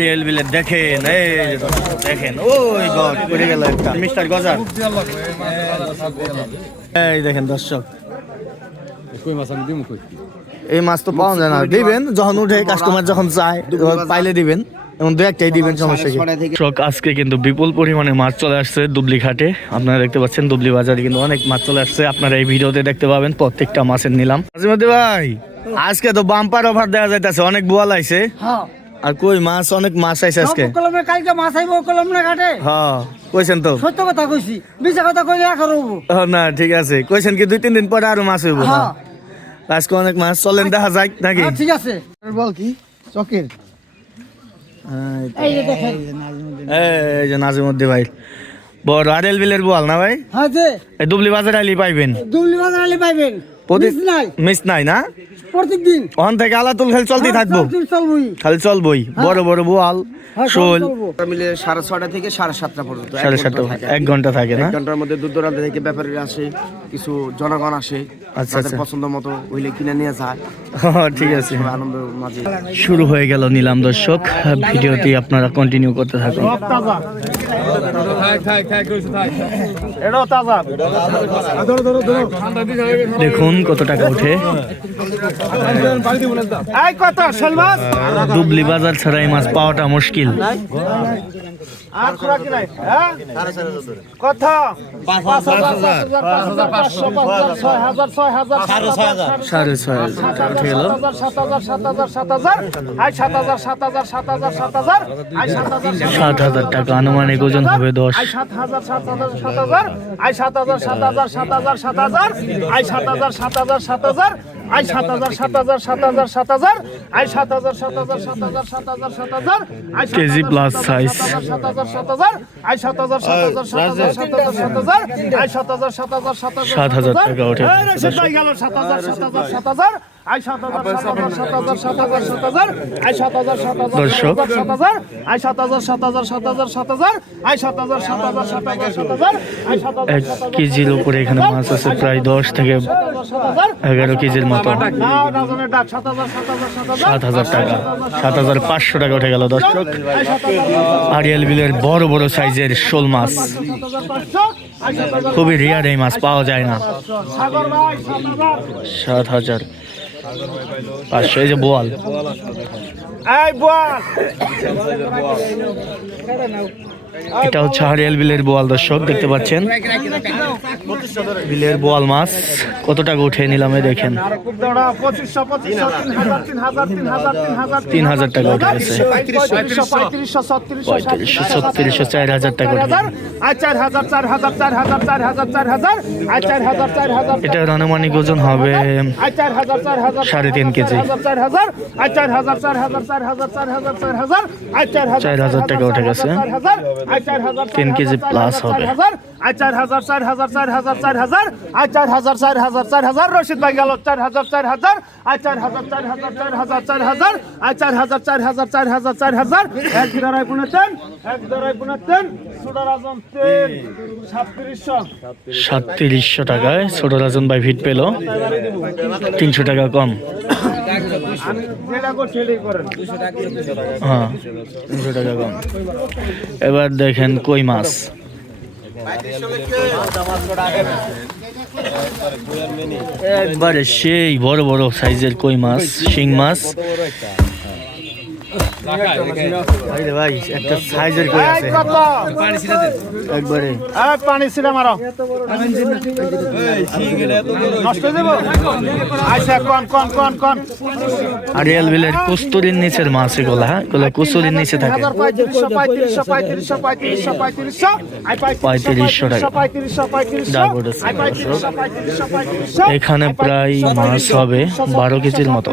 Real বিলে দেখেন এই দেখেন ওই গড পড়ে গেল একটা। মিস্টার গজার এই দেখেন দর্শক। এই মাছ তো পাওয়া যায় না। দিবেন যখন উঠে কাস্টমার যখন চায় পাইলে দিবেন এবং দু একটাই দিবেন সমস্যা কি? আজকে কিন্তু বিপুল পরিমাণে মাছ চলে আসছে দুবলি ঘাটে। আপনারা দেখতে পাচ্ছেন দুবলি বাজারে কিন্তু অনেক মাছ চলে আসছে। আপনারা এই ভিডিওতে দেখতে পাবেন প্রত্যেকটা মাছের নিলাম। আজিমতি ভাই আজকে তো বাম্পার অফার দেওয়া যাইতেছে অনেক বোয়াল আইছে। হ্যাঁ। আর কই মাছ অনেক মাছ আইছে আজকে। কলমে কালকে মাছ আইব কলম না ঘাটে? হ্যাঁ কইছেন তো। সত্য কথা কইছি মিছা কথা কইলে রবো ও না ঠিক আছে। কইছেন কি দুই তিন দিন পরে আরও মাছ হইব হ্যাঁ। আজকে অনেক মাছ চলেন দেখা যায় নাকি? হ্যাঁ, ঠিক আছে। বল কি? চকের? এই যে দেখেন। এই যে নাজিমুদ্দি ভাই। বড় আরেল বিলের বল না ভাই? হ্যাঁ যে। দুবলি বাজার আলি পাইবেন। দুবলি বাজার আলি পাইবেন। মিস নাই। না? প্রত্যেক ওখান থেকে আলাতুল খালি চলতেই থাকব। চলবই। খালি চলবই। বড় বড় বোয়াল হ্যাঁ শোল। মিলে সাড়ে ছটা থেকে সাড়ে সাতটা পর্যন্ত সাড়ে সাতটা এক ঘণ্টা থাকে না? এক ঘণ্টার মধ্যে দূর দূরান্ত থেকে ব্যাপারীরা আসে কিছু জনগণ আসে। তাদের আচ্ছা। পছন্দ মতো হইলে কিনে নিয়ে যায়। হ্যাঁ, ঠিক আছে। আনন্দ মাঝে। শুরু হয়ে গেল নিলাম দর্শক। ভিডিওটি আপনারা কন্টিনিউ করতে থাকুন। দেখুন কত টাকা উঠে দুবলি বাজার ছাড়া এই মাছ পাওয়াটা মুশকিল। সাড়ে ছয় হাজার টাকা উঠে গেল সাত হাজার টাকা আনুমানিক ওজন হবে দশ সাত হাজার সাত হাজার সাত হাজার আই সাত হাজার সাত হাজার সাত হাজার সাত হাজার আই সাত হাজার সাত হাজার সাত হাজার আই সাত হাজার সাত হাজার সাত হাজার সাত হাজার আই সাত হাজার সাত হাজার সাত হাজার সাত হাজার সাত হাজার আই plus size। সাত হাজার সাত হাজার আই সাত হাজার সাত হাজার সাত হাজার সাত হাজার সাত হাজার আই সাত হাজার সাত হাজার সাত হাজার সাত হাজার আই কেজি প্লাস সাইজ সাত হাজার সাত হাজার আই সাত হাজার সাত হাজার সাত হাজার সাত হাজার সাত হাজার আই সাত হাজার সাত হাজার। সাত হাজার আই সাত হাজার টাকা হাজার সাত হাজার সাত হাজার সাত হাজার সাত হাজার সাত হাজার সাত হাজার আই সাত হাজার এক কেজির উপরে এখানে মাছ আছে প্রায় দশ থেকে এগারো কেজির মতো সাত হাজার টাকা সাত হাজার পাঁচশো টাকা উঠে গেল দর্শক আরিয়াল বিলের বড় বড় সাইজের শোল মাছ খুবই রিয়ার এই মাছ পাওয়া যায় না সাত হাজার পাঁচশো এই যে বোয়াল এই বল এটা হচ্ছে হারিয়াল বিলের বোয়াল, দর্শক, দেখতে পাচ্ছেন বিলের বোয়াল মাছ কত টাকা উঠে নিলামে দেখেন তিন হাজার টাকা উঠে গেছে পঁয়ত্রিশশো, ছত্রিশশো, চার হাজার টাকা এটার আনুমানিক ওজন হবে সাড়ে তিন কেজি। চার হাজার টাকা উঠে গেছে। তিন কেজি plus হবে। আর চার হাজার চার হাজার চার হাজার চার হাজার আর চার হাজার চার হাজার চার হাজার রশিদ ভাই গেল চার হাজার চার হাজার আর চার হাজার চার হাজার চার হাজার চার হাজার আর চার হাজার চার হাজার চার হাজার চার হাজার এক ধরাই পুনেছেন এক ধরাই পুনেছেন সুডার আজম তেল সাতত্রিশশো সাতত্রিশশো টাকায় ছোট রাজন ভাই ভিট পেল তিনশো টাকা কম হ্যাঁ এবার দেখেন কই মাছ। একবারে সেই বড় বড় সাইজের কই মাছ শিং মাছ। একটা সাইজের আর বিলের কুস্তুরির নিচের মাছ এগুলো হ্যাঁ? কুস্তুরির নিচে থাকে। পঁয়ত্রিশশো টাকা। এখানে প্রায় মাছ হবে বারো কেজির মতো।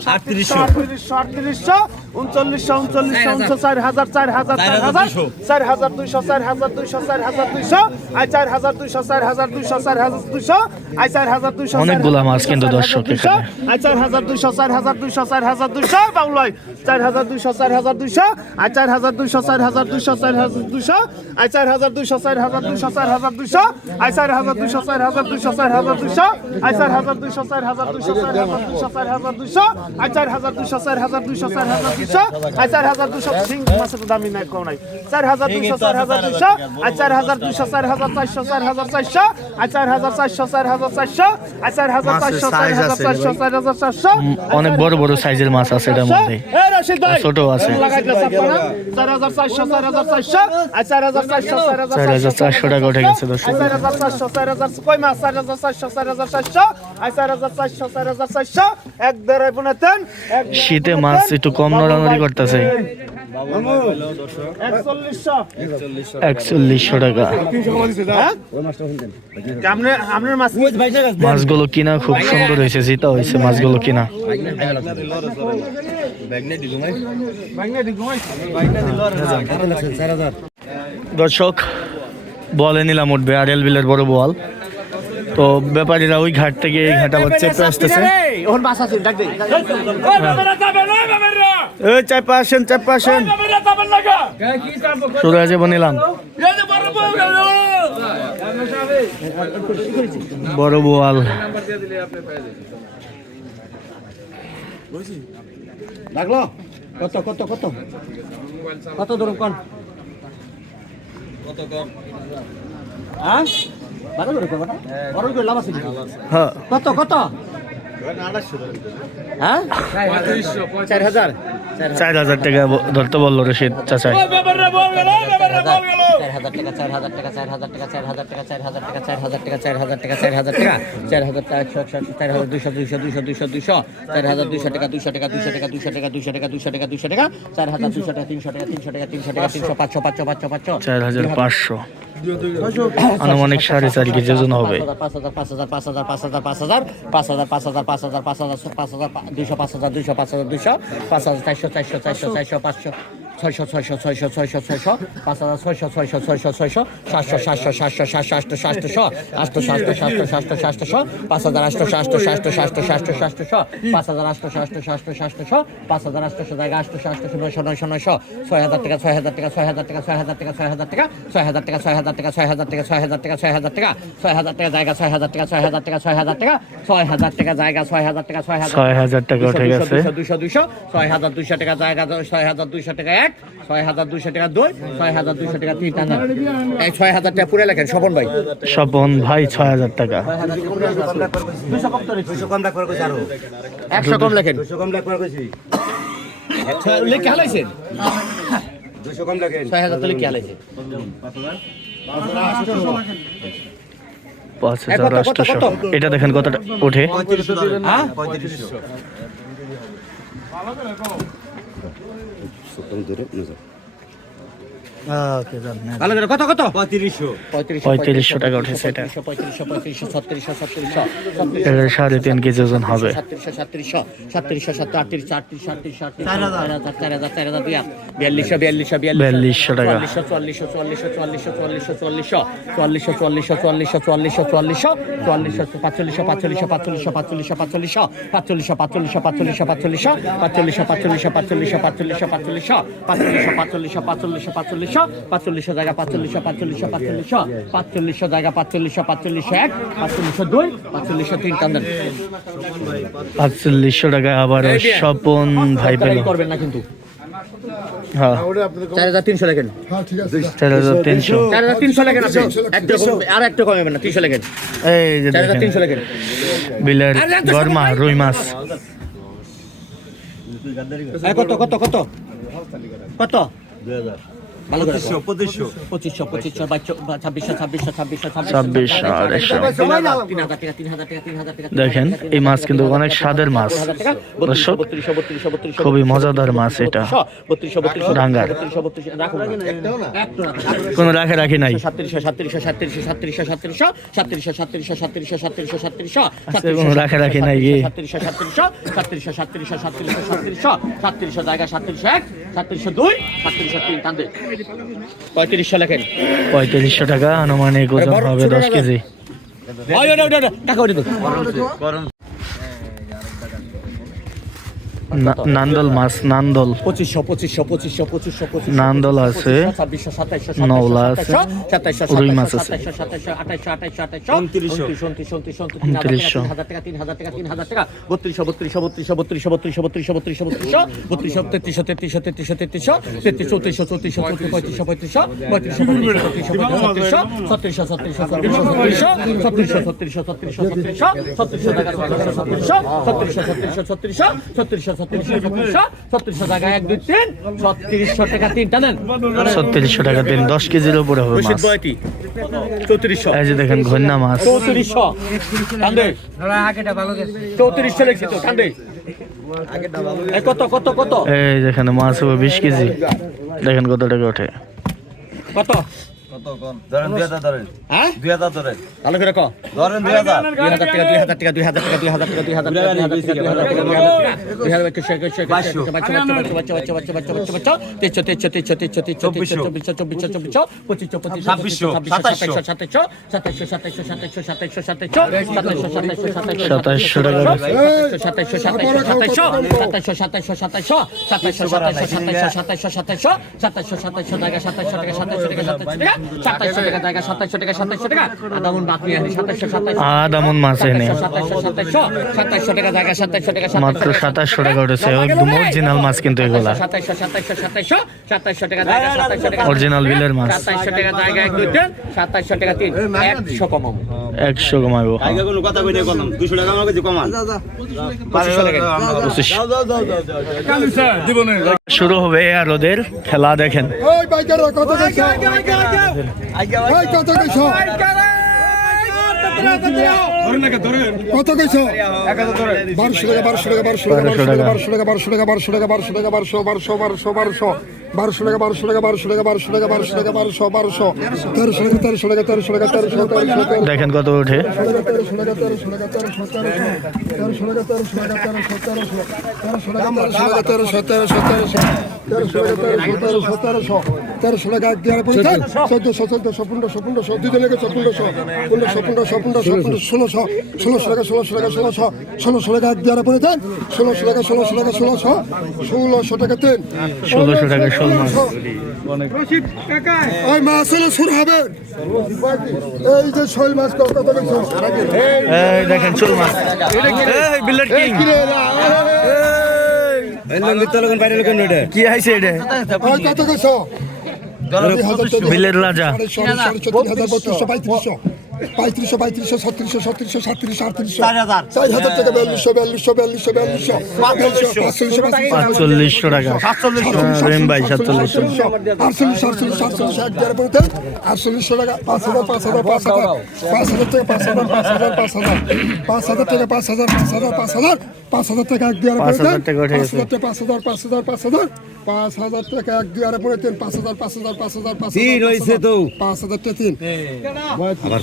সাতত্রিশশো। সাতত্রিশশো। আটত্রিশশো উনচল্লিশশো উনচল্লিশশো উনশো চার হাজার চার হাজার চার হাজার চার হাজার দুইশো চার হাজার দুইশো চার হাজার দুইশো আই চার হাজার দুইশো চার হাজার দুইশো চার হাজার দুইশো আই চার হাজার দুইশো অনেকগুলা মাছ কিন্তু দর্শক। আই চার হাজার দুইশো চার হাজার দুইশো চার হাজার দুইশো বাংলায় চার হাজার দুইশো চার হাজার দুইশো আই চার হাজার দুইশো চার হাজার দুইশো চার হাজার দুইশো আই চার হাজার দুইশো চার হাজার দুইশো চার হাজার দুইশো আই চার হাজার দুইশো চার হাজার দুইশো চার হাজার দুইশো আই চার হাজার দুইশো চার হাজার দুইশো চার হাজার দুইশো চার হাজার দুইশো আই চার হাজার দুইশো চার হাজার দুইশো চার হাজার চার হাজার দামি নাই কম নাই চার হাজার দুইশো চার হাজার চার হাজার দুইশো চার হাজার চারশো চার হাজার চারশো চার হাজার চারশো চার হাজার চারশো চার হাজার চারশো চার হাজার চারশো চার হাজার চারশো অনেক বড় বড় সাইজের মাছ আছে এটার মধ্যে ছোট আছে। চার হাজার চারশো চার হাজার চারশো আর চার হাজার চারশো চার হাজার চারশো টাকা উঠে গেছে দর্শক। চার হাজার চারশো চার হাজার কই মাছ চার হাজার চারশো চার হাজার চারশো শীতে মাছ একটু কম নড়ানড়ি করতেছে। একচল্লিশশো। টাকা। মাছগুলো কিনা খুব সুন্দর হয়েছে জিতা হয়েছে মাছগুলো কিনা। দর্শক বলে নিলাম উঠবে আর এল বিলের বড় বল। তো ব্যাপারীরা ওই ঘাট থেকে এই ঘাট আবার চেপে আসতেছে। চাপা আসেন চাপা আসেন। নিলাম বড় বোয়াল লাগল? কত কত কত? কত হ্যাঁ? হ্যাঁ। কত কত? হ্যাঁ? চার হাজার চার হাজার টাকা ধরতে বলল রশিদ চাচাই। চার হাজার টাকা চার হাজার টাকা চার হাজার টাকা চার হাজার টাকা চার হাজার টাকা চার হাজার টাকা চার হাজার টাকা চার হাজার টাকা চার হাজার টাকা ছশো চার হাজার দুইশো দুইশো দুইশো দুইশো দুইশো চার হাজার দুইশো টাকা দুইশো টাকা দুইশো টাকা দুইশো টাকা দুইশো টাকা দুইশো টাকা দুইশো টাকা চার হাজার দুইশো টাকা তিনশো টাকা তিনশো টাকা তিনশো টাকা তিনশো পাঁচশো পাঁচশো পাঁচশো পাঁচশো। চার হাজার পাঁচশো। আনুমানিক সাড়ে চার কেজি ওজন হবে পাঁচ হাজার পাঁচ হাজার পাঁচ হাজার পাঁচ হাজার পাঁচ হাজার পাঁচ হাজার পাঁচ হাজার পাঁচ হাজার পাঁচ হাজার পাঁচ হাজার দুইশো পাঁচ হাজার দুইশো পাঁচ হাজার দুইশো পাঁচ হাজার চারশো চারশো চারশো চারশো পাঁচশো ছয়শো ছয়শো ছয়শো ছয়শো ছয়শো পাঁচ হাজার ছয়শো ছয়শো ছয়শো ছয়শো সাতশো সাতশো সাতশো সাতশো সাতশো আটশো সাতশো সাতশো সাতশো সাতশো পাঁচ হাজার আটশো সাতশো সাতশো সাতশো সাতশো সাতশো পাঁচ হাজার আটশো সাতশো সাতশো সাতশো পাঁচ হাজার আটশো জায়গা আটশো সাতশো নয়শো নয়শো নয়শো ছয় হাজার টাকা ছয় হাজার টাকা ছয় হাজার টাকা ছয় হাজার টাকা ছয় হাজার টাকা ছয় হাজার টাকা ছয় হাজার টাকা ছয় হাজার টাকা ছয় হাজার টাকা ছয় হাজার টাকা ছয় হাজার টাকা জায়গা ছয় হাজার টাকা ছয় হাজার টাকা ছয় হাজার টাকা ছয় হাজার টাকা জায়গা ছয় হাজার টাকা ছয় হাজার ছয় হাজার টাকা দুশো দুশো ছয় হাজার দুশো টাকা জায়গা ছয় হাজার দুশো টাকা এক ছয় হাজার দুশো টাকা দুই ছয় হাজার দুশো টাকা তিন টাকা এই ছয় হাজার টাকা পুরে লেখেন স্বপন ভাই। স্বপন ভাই ছয় হাজার টাকা। একশো কম লেখেন। লিখে হালাইছেন ছয় হাজার তাহলে কি হালাইছে? পাঁচ হাজার আটশো এটা দেখেন কতটা ওঠে। পঁয়ত্রিশশো ভালো করে কত কত পঁয়ত্রিশশো পঁয়ত্রিশশো টাকা উঠেছে এটা পঁয়ত্রিশশো পঁয়ত্রিশশো ছত্রিশশো ছত্রিশশো সাড়ে তিন কেজি ওজন হবে সাতত্রিশশো সাতত্রিশশো সাতত্রিশশো সাত আটত্রিশ আটত্রিশ আটত্রিশ আটত্রিশ চার হাজার চার হাজার চার হাজার দুই বিয়াল্লিশশো বিয়াল্লিশশো বিয়াল্লিশশো টাকা চুয়াল্লিশশো চুয়াল্লিশশো চুয়াল্লিশশো চুয়াল্লিশশো চুয়াল্লিশশো চুয়াল্লিশশো চুয়াল্লিশশো চুয়াল্লিশশো চুয়াল্লিশশো চুয়াল্লিশশো চুয়াল্লিশশো পাঁচচল্লিশশো পাঁচচল্লিশশো পাঁচচল্লিশশো পাঁচচল্লিশশো পাঁচচল্লিশশো পাঁচচল্লিশশো পাঁচচল্লিশশো পাঁচচল্লিশশো পাঁচচল্লিশশো পাঁচচল্লিশশো পাঁচচল্লিশশো পাঁচচল্লিশশো পাঁচচল্লিশশো পাঁচচল্লিশশো পাঁচচল্লিশশো পাঁচচল্লিশশো পাঁচচল্লিশশো জায়গা পাঁচচল্লিশশো পাঁচচল্লিশশো পাঁচচল্লিশশো পাঁচচল্লিশশো জায়গা পাঁচচল্লিশশো পাঁচচল্লিশশো এক পাঁচচল্লিশশো দুই পাঁচচল্লিশশো তিন টান পাঁচচল্লিশশো টাকা আবার স্বপন ভাই পেল। করবেন না কিন্তু। হ্যাঁ। চার হাজার তিনশো লেখেন। চার হাজার তিনশো চার হাজার তিনশো লেখেন একটা কম আর একটা কমাবেন না তিনশো লেখেন। এই যে চার হাজার তিনশো লেখেন। বিলের গরমা রুই মাছ। কত কত কত? কত? ভালো করে পঁচিশশো পঁচিশশো পঁচিশশো ছাব্বিশশো ছাব্বিশশো ছাব্বিশশো ছাব্বিশশো, আড়াইশো। তিন হাজার টাকা তিন হাজার টাকা তিন হাজার টাকা দেখেন এই মাছ কিন্তু অনেক স্বাদের মাছ দর্শক খুবই মজাদার মাছ এটা ডাঙ্গার। কোনো রাখে রাখি নাই সাতত্রিশশো সাতত্রিশশো সাতত্রিশশো সাতত্রিশশো সাতত্রিশশো সাতত্রিশশো সাতত্রিশশো সাতত্রিশশো সাতত্রিশশো সাতত্রিশশো কোনো রাখারাখি নাই কি? সাতত্রিশশো সাতত্রিশশো সাতত্রিশশো সাতত্রিশশো সাতত্রিশশো সাতত্রিশশো সাতত্রিশশো জায়গা সাতত্রিশশো এক সাতত্রিশশো দুই সাতত্রিশশো তিন পঁয়ত্রিশশো লেখেন পঁয়ত্রিশশো টাকা আনুমানিক ওজন হবে দশ কেজি। টাকা নান্দল মাছ নান্দল পঁচিশশো পঁচিশশো পঁচিশশো পঁচিশশো পঁচিশশো নান্দল আছে ছাব্বিশশো সাতাইশশো নওলা আছে, সাতাইশশো রুই মাছ আছে। সাতাইশশো আঠাইশশো আঠাইশশো আঠাইশশো উনত্রিশশো। উনত্রিশশো উনত্রিশশো উনত্রিশশো উনত্রিশশো। তিন হাজার টাকা তিন হাজার টাকা তিন হাজার টাকা বত্রিশশো বত্রিশশো বত্রিশশো বত্রিশশো বত্রিশশো বত্রিশশো বত্রিশশো বত্রিশশো বত্রিশশো তেত্রিশশো তেত্রিশশো তেত্রিশশো তেত্রিশশো চৌত্রিশশো চৌত্রিশ পঁয়ত্রিশশো পঁয়ত্রিশশো পঁয়ত্রিশশো পঁয়ত্রিশশো ছত্রিশশো ছত্রিশশো ছত্রিশশো ছত্রিশশো ছত্রিশশো ছত্রিশশো ছত্রিশশো ছত্রিশশো ছত্রিশশো ছত্রিশশো ছত্রিশশো ছত্রিশশো ছত্রিশশো ছত্রিশশো ছত্রিশশো ছত্রিশশো ছত্রিশশো টাকা এক দুই তিন ছত্রিশশো টাকা তিনটা নেন। ছত্রিশশো টাকা দিন দশ কেজির উপরে হবে মাছ। চৌত্রিশশো। এই যে দেখেন ঘন্যা মাছ। চৌত্রিশশো। কান্দে। চৌত্রিশশো লিখছি তো কান্দে। কত কত কত? এই দেখেন মাছ হবে বিশ কেজি। দেখেন কত টাকা ওঠে। কত? ধরেন দুই হাজার ধরেন হ্যাঁ দুই হাজার ধরেন ভালো করে কো ধরেন দুই হাজার দুই হাজার টাকা দুই হাজার টাকা দুই হাজার টাকা দুই হাজার টাকা দুই হাজার টাকা দুই হাজার টাকা দুই হাজার টাকা দুই হাজার টাকা দুই হাজার একুশশো একুশশো একুশশো বাচ্চা বাচ্চা বাচ্চা বাচ্চা বাচ্চা বাচ্চা বাচ্চা বাচ্চা তেইশশো তেইশশো তেইশশো তেইশশো তেইশশো তেইশশো চব্বিশশো চব্বিশশো চব্বিশশো পঁচিশশো পঁচিশশো ছাব্বিশশো, সাতাইশশো সাতাইশশো সাতাইশশো সাতাইশশো সাতাইশশো সাতাইশশো সাতাইশশো সাতাইশশো সাতাইশশো সাতাইশশো সাতাইশশো টাকা সাতাইশশো সাতাইশশো সাতাইশশো সাতাইশশো সাতাইশশো সাতাইশশো সাতাইশশো সাতাইশশো সাতাইশশো সাতাইশশো সাতাইশশো সাতাইশশো টাকা সাতাইশশো টাকা সাতাইশশো টাকা সাতাইশশো টাকা সাতাইশশো টাকা জায়গা সাতাইশশো টাকা সাতাইশশো টাকা। আদামন বাকি আছে সাতাইশশো সাতাইশশো। আধা মাছ এনে। সাতাইশশো সাতাইশশো সাতাইশশো। টাকা জায়গা সাতাইশশো টাকা মাত্র সাতাশশো টাকা উঠেছে। একদম অরিজিনাল মাছ কিন্তু এগুলা। সাতাইশশো সাতাইশশো সাতাইশশো সাতাইশশো। টাকা জায়গা সাতাইশশো টাকা। অরিজিনাল বিলের মাছ। সাতাইশশো টাকা জায়গা এক দুই তিন সাতাইশশো টাকা তিন। একশো কমাবো। একশো কমাবো। কোনো কথা কই নাই কমাম দুশো টাকা আমার কমান। পঁচিশশো টাকা। পঁচিশ। শুরু হবে আর ওদের খেলা দেখেন। কত কইছ কত কইছ বারোশো টাকা বারোশো টাকা বারোশো টাকা বারোশো টাকা বারোশো টাকা বারোশো টাকা বারোশো টাকা বারোশো বারোশো বারোশো বারোশো বারোশো বারোশো টাকা বারোশো টাকা বারোশো টাকা বারোশো টাকা বারোশো টাকা বারোশো বারোশো তেরোশো টাকা তেরোশো টাকা তেরোশো টাকা তেরোশো টাকা দেখেন কত ওঠে তেরোশো টাকা চোদ্দশো চোদ্দশো পনেরোশো পনেরোশো দুজন লেগেছে পনেরোশো পনেরোশো পনেরোশো পনেরোশো পনেরোশো ষোলোশো ষোলোশো টাকা ষোলোশো টাকা ষোলোশো ষোলোশো টাকা এক দেওয়ার পরে দেন ষোলোশো টাকা ষোলোশো টাকা ষোলোশো ষোলোশো টাকা তিন ষোলোশো টাকা শোল মাছ ওই মাছ হলো শুরু হবে এই যে শৈল এই দেখেন শোল মাছ বিলেট কিং কি আইছে এটা বিলের রাজা পঁয়ত্রিশশো পঁয়ত্রিশশো ছত্রিশশো ছত্রিশশো সাতত্রিশশো আটত্রিশশো চার হাজার টাকা বিয়াল্লিশশো বিয়াল্লিশশো বিয়াল্লিশশো বিয়াল্লিশশো পাঁচচল্লিশশো পাঁচচল্লিশশো টাকা সাতচল্লিশশো আটচল্লিশশো আটচল্লিশ আটচল্লিশ এক দেড় পড়তে আটচল্লিশশো টাকা পাঁচ হাজার পাঁচ হাজার পাঁচ হাজার পাঁচ হাজার টাকা পাঁচ হাজার পাঁচ হাজার পাঁচ হাজার পাঁচ হাজার টাকা পাঁচ হাজার পাঁচ হাজার পাঁচ হাজার পাঁচ হাজার টাকা এক দেড় পাঁচ পড়তে হাজার পাঁচ গেছে। হাজার টাকা পাঁচ হাজার পাঁচ হাজার পাঁচ হাজার পাঁচ হাজার টাকা এক দুই পড়ে তিন পাঁচ হাজার পাঁচ হাজার পাঁচ হাজার পাঁচ হাজার হয়েছে তো পাঁচ হাজার টাকা তিন আবার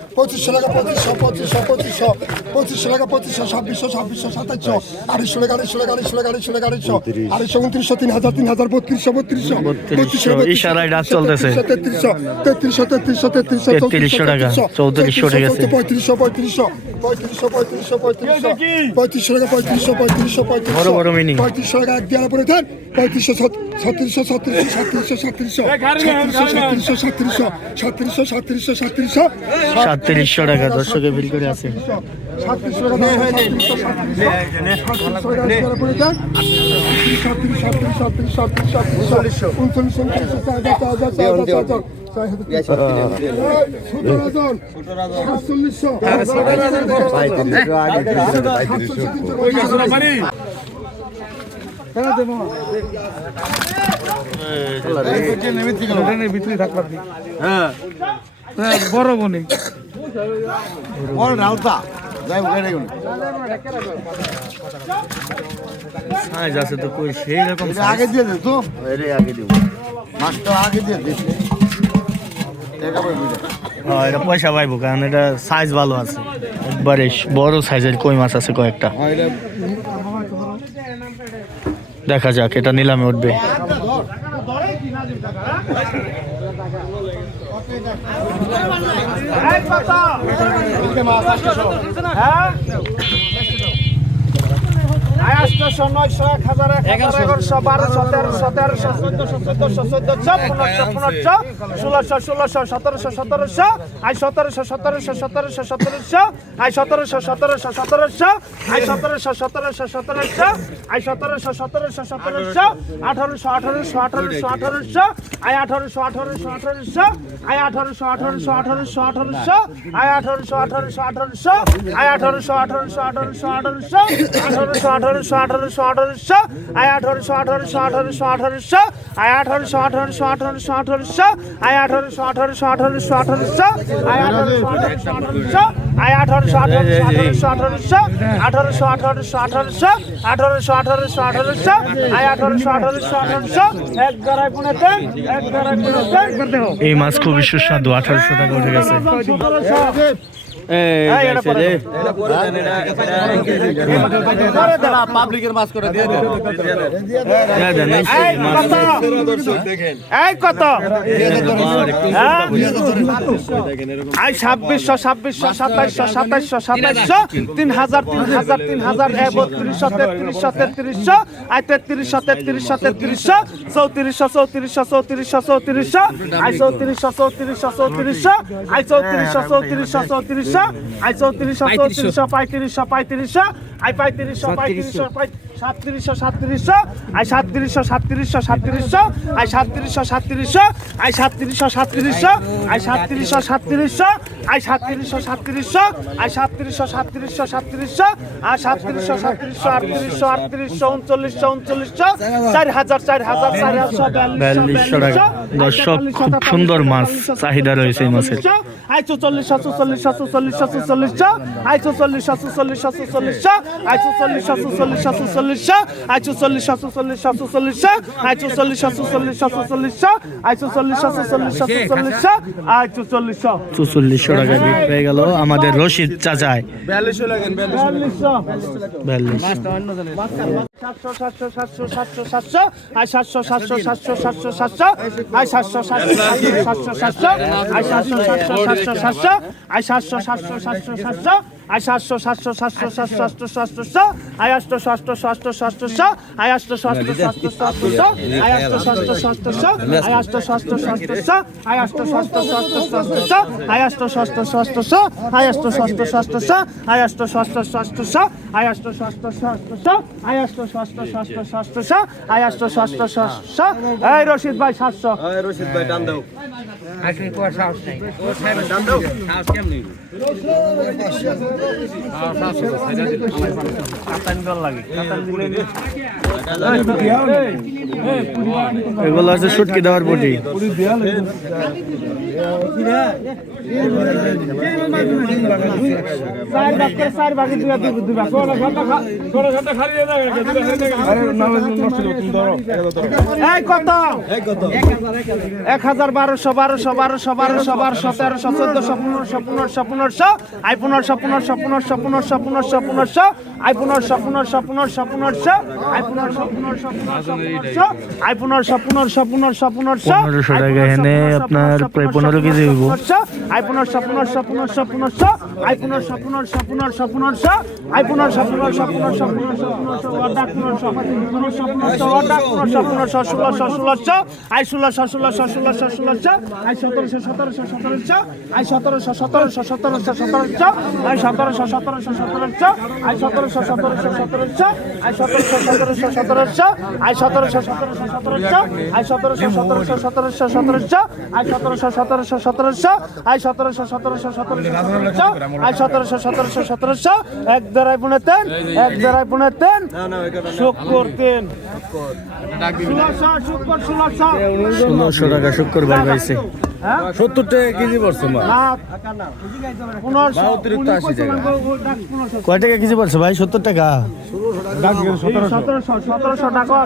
পঁচিশশো টাকা পঁচিশশো পঁচিশশো পঁচিশশো পঁচিশশো টাকা পঁচিশশো ছাব্বিশশো ছাব্বিশশো সাতাইশশো আড়াইশো টাকা আড়াইশো টাকা আড়াইশো টাকা আড়াইশো টাকা আড়াইশো আড়াইশো উনত্রিশশো তিন হাজার তিন হাজার বত্রিশশো বত্রিশশো বত্রিশশো, ইশারায় ডাক চলতেছে। তেত্রিশশো তেত্রিশশো তেত্রিশশো তেত্রিশশো তেত্রিশশো টাকা, চৌত্রিশশো গেছে। পঁয়ত্রিশশো পঁয়ত্রিশশো পঁয়ত্রিশশো পঁয়ত্রিশশো পঁয়ত্রিশশো পঁয়ত্রিশশো টাকা পঁয়ত্রিশশো পঁয়ত্রিশশো পঁয়ত্রিশশো। পঁয়ত্রিশশো টাকা এক দেওয়ার পরে দেন পঁয়ত্রিশশো ছত্রিশশো ছত্রিশশো সাতত্রিশশো সাতত্রিশশো সাতত্রিশশো সাতত্রিশশো সাতত্রিশশো সাতত্রিশশো সাতত্রিশশো সাতত্রিশশো সাতত্রিশশো টাকা দর্শকে বিল করে আছে ভিতরে হ্যাঁ।, হ্যাঁ বড় বনে। সাইজ আছে তো কই সেই রকম আগে দিয়ে দে তো। আগে আগে দিয়ে দে। পয়সা পাইবো কারণ এটা সাইজ ভালো আছে। একবারে বড় সাইজের কই মাছ আছে কয়েকটা। দেখা যাক এটা নিলামে উঠবে। এক পাতা হ্যাঁ আটশো নয়শো এক হাজার এক হাজার এগারোশো বারোশো তেরোশো তেরোশো চোদ্দশো চোদ্দশো চোদ্দশো পনেরোশো পনেরোশো ষোলোশো ষোলোশো সতেরোশো সতেরোশো আই সতেরোশো সতেরোশো সতেরোশো সতেরোশো আই সতেরোশো সতেরোশো সতেরোশো আই সতেরোশো সতেরোশো সতেরোশো আই সতেরোশো সতেরোশো সতেরোশো আঠারোশো আঠারোশো আঠারোশো আঠারোশো আই আঠারোশো আঠারোশো আঠারোশো আই আঠারোশো আঠারোশো আঠারোশো আঠারোশো আই আঠারোশো আঠারোশো আঠারোশো আই আঠারোশো আঠারোশো আঠারোশো আঠারোশো আঠারোশো আঠারোশো আঠারোশো আঠারোশো আই আঠারোশো আঠারোশো আঠারোশো আঠারোশো আই আঠারোশো আঠারোশো আঠারোশো আঠারোশো আই আঠারোশো আঠারোশো আঠারোশো আঠারোশো আই আঠারোশো আঠারোশো আঠারোশো আই আঠারোশো আঠারোশো আঠারোশো আঠারোশো আঠারোশো আঠারোশো আঠারোশো আঠারোশো আঠারোশো আই আঠারোশো আঠারোশো আঠারোশো এক গড়াই পুনেতে এক গড়াই পুনেতে এই মাছ খুবই সুস্বাদু আঠারোশো টাকা উঠে গেছে পাবলিকের মাছ করে দিয়ে দেন। এই কত? হ্যাঁ? আই ছাব্বিশশো ছাব্বিশশো সাতাইশশো সাতাইশশো সাতাইশশো তিন হাজার তিন হাজার তিন হাজার এ বত্রিশশো তেত্রিশশো তেত্রিশশো আই তেত্রিশশো তেত্রিশশো তেত্রিশশো চৌত্রিশশো চৌত্রিশশো চৌত্রিশশো চৌত্রিশশো আই চৌত্রিশশো চৌত্রিশশো চৌত্রিশশো আই চৌত্রিশশো চৌত্রিশশো চৌত্রিশশো আই চৌত্রিশশো চৌত্রিশশো পঁয়ত্রিশশো পঁয়ত্রিশশো আই পঁয়ত্রিশশো পঁয়ত্রিশশো। সাতত্রিশশো সাতত্রিশশো আই সাতত্রিশশো সাতত্রিশশো সাতত্রিশশো আই সাতত্রিশশো সাতত্রিশশো আই সাতত্রিশশো সাতত্রিশশো আই সাতত্রিশশো সাতত্রিশশো আই সাতত্রিশশো সাতত্রিশশো আই সাতত্রিশশো সাতত্রিশশো সাতত্রিশশো আই সাতত্রিশশো সাতত্রিশশো আটত্রিশশো আটত্রিশশো উনচল্লিশশো উনচল্লিশশো চার হাজার চার হাজার চার হাজার বিয়াল্লিশশো টাকা দর্শক খুব সুন্দর মাছ চাহিদা রয়েছে এই মাছের আই চল্লিশশো চল্লিশশো চল্লিশশো চল্লিশশো আই চল্লিশশো চল্লিশশো চল্লিশশো আই চল্লিশশো আইচো চল্লিশ সাতশো চল্লিশ সাতশো চল্লিশশো আইচো চল্লিশ সাতশো চল্লিশ সাতশো চল্লিশশো আইচো চল্লিশ সাতশো চল্লিশ সাতশো চল্লিশশো আইচো চল্লিশশো চল্লিশ টাকা বিট পেয়ে গেল আমাদের রশিদ চাচায় বিয়াল্লিশশো। লাগেন সাতশো সাতশো সাতশো সাতশো সাতশো আই সাতশো সাতশো সাতশো সাতশো সাতশো আই সাতশো সাতশো সাতশো আই সাতশো সাতশো সাতশো আই সাতশো সাতশো সাতশো সাতশো আই সাতশো সাতশো সাতশো সাতশো সাতশো সাতশো আই আটশো ষষ্ঠ ষষ্ঠ ষষ্ঠশো আই আটশো ষষ্ঠ ষষ্ঠ ষষ্ঠশো আই আটশো ষষ্ঠ ষষ্ঠশো আই আটশো ষষ্ঠ ষষ্ঠশো আই আটশো ষষ্ঠ ষষ্ঠ ষষ্ঠশো আই আটশো ষষ্ঠ ষষ্ঠশো আই আটশো ষষ্ঠ ষষ্ঠশো আই আটশো ষষ্ঠ ষষ্ঠশো আই আটশো ষষ্ঠ ষষ্ঠশো আই আটশো ষষ্ঠ ষষ্ঠ ষষ্ঠ ষ আয় আষ্ট ষষ্ঠ হ্যাঁ। ষষ্ঠ। এই রশিদ ভাই সাতশো। রশিদ ভাই টান দাও। এগুলো আছে সুটকি দেওয়ার পটি এক হাজার বারোশো বারোশো বারোশো বারোশো বারোশো তেরোশো চোদ্দশো পনেরোশো পনেরোশো পনেরোশো আই পনেরোশো পনেরোশো পনেরোশো পনেরোশো পনেরোশো পনেরোশো আই পনেরোশো পনেরোশো পনেরোশো পনেরোশো আই পনেরোশো পনেরোশো পনেরোশো আই পনেরোশো পনেরোশো পনেরোশো পনেরোশো পনেরোশো টাকা এনে আপনার প্রায় পনেরো কেজি হইব। আই পনেরোশো পনেরোশো পনেরোশো পনেরোশো আই পনেরোশো পনেরোশো পনেরোশো পনেরোশো আই পনেরোশো পনেরোশো পনেরোশো পনেরোশো পনেরোশো অর্ডার পনেরোশো পনেরোশো পনেরোশো অর্ডার পনেরোশো পনেরোশো ষোলোশো ষোলোশো আই ষোলোশো ষোলোশো ষোলোশো ষোলোশো আই সতেরোশো সতেরোশো সতেরোশো আই সতেরোশো সতেরোশো সতেরোশো সতেরোশো আই সতেরোশো সতেরোশো সতেরোশো আই সতেরোশো সতেরোশো সতেরোশো আই সতেরোশো সতেরোশো সতেরোশো আই সতেরোশো সতেরোশো সতেরোশো আই সতেরোশো সতেরোশো সতেরোশো সতেরোশো আই সতেরোশো সতেরোশো সতেরোশো সতেরোশো আই সতেরোশো সতেরোশো সতেরোশো আই সতেরোশো সতেরোশো সতেরোশো এক দেড়াই পুনে তেন এক দেড়াই পুনে তেন শুক্র তিন। ষোলোশো শুক্র টাকা শুক্রবার পাইছে। হ্যাঁ? সত্তর টাকা কেজি পড়ছে কয় টাকা কেজি পড়ছে ভাই? সত্তর টাকা? সতেরোশো সতেরোশো টাকা